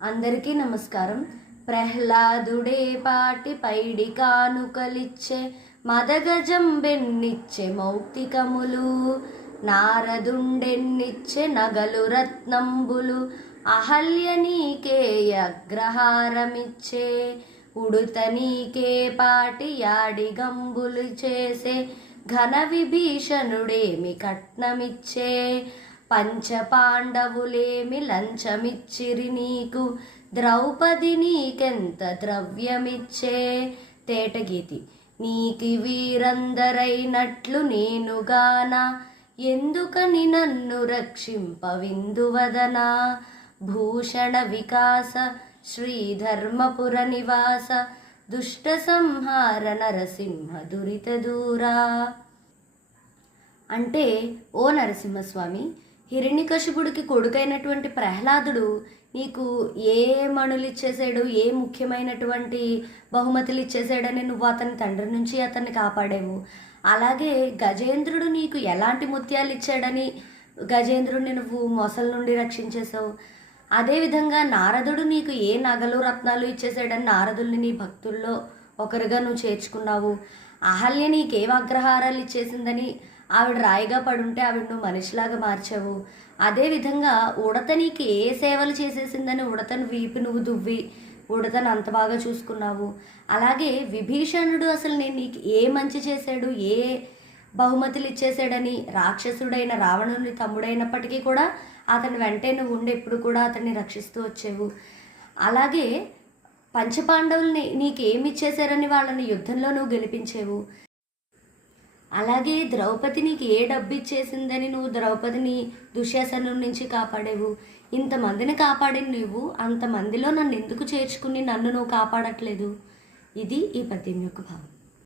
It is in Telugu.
అందరికీ నమస్కారం. ప్రహ్లాదుడే పాటి పైడి కానుకలిచ్చే మదగజంబెన్నిచ్చే మౌక్తికములు నారదుండెన్నిచ్చే నగలు రత్నంబులు అహల్య నీకే అగ్రహారమిచ్చే ఉడుత నీకే పాటి యాడిగంబులు చేసే ఘన విభీషణుడేమి కట్నమిచ్చే పంచ పాండవులేమి లంచమిచ్చిరి నీకు. ద్రౌపది నీకెంత ద్రవ్యమిచ్చే? తేటగీతి. నీకి వీరందరైనట్లు నేనుగాన. ఎందుకని నన్ను రక్షింపవిందువదనా? భూషణ వికాస శ్రీధర్మపుర నివాస దుష్ట సంహార నరసింహ దురిత దూరా. అంటే ఓ నరసింహస్వామి హిరణ్యకశిపుడికి కొడుకైనటువంటి ప్రహ్లాదుడు నీకు ఏ మణులు ఇచ్చేసాడు ఏ ముఖ్యమైనటువంటి బహుమతులు ఇచ్చేసాడని నువ్వు అతని తండ్రి నుంచి అతన్ని కాపాడావు. అలాగే గజేంద్రుడు నీకు ఎలాంటి ముత్యాలు ఇచ్చాడని గజేంద్రుడిని నువ్వు మొసల నుండి రక్షించేశావు. అదేవిధంగా నారదుడు నీకు ఏ నగలు రత్నాలు ఇచ్చేసాడని నారదుల్ని నీ భక్తుల్లో ఒకరుగా నువ్వు చేర్చుకున్నావు. అహల్య నీకేం అగ్రహారాలు ఇచ్చేసిందని ఆవిడ రాయిగా పడుంటే ఆవిడ నువ్వు మనిషిలాగా మార్చావు. అదేవిధంగా ఉడత నీకు ఏ సేవలు చేసేసిందని ఉడతను వీపి నువ్వు దువ్వి ఉడతను అంత బాగా చూసుకున్నావు. అలాగే విభీషణుడు అసలు నేను నీకు ఏ మంచి చేశాడు ఏ బహుమతులు ఇచ్చేసాడని రాక్షసుడైన రావణుని తమ్ముడైనప్పటికీ కూడా అతని వెంటే నువ్వు ఉండి ఎప్పుడు కూడా అతన్ని రక్షిస్తూ వచ్చేవు. అలాగే పంచపాండవుల్ని నీకేమి ఇచ్చేశారని వాళ్ళని యుద్ధంలో నువ్వు గెలిపించేవు. అలాగే ద్రౌపది నీకు ఏ డబ్బు ఇచ్చేసిందని నువ్వు ద్రౌపదిని దుశ్శాసనం నుంచి కాపాడేవు? ఇంతమందిని కాపాడిన నువ్వు అంతమందిలో నన్ను ఎందుకు చేర్చుకుని నన్ను నువ్వు కాపాడట్లేదు? ఇది ఈ పద్యం యొక్క భావం.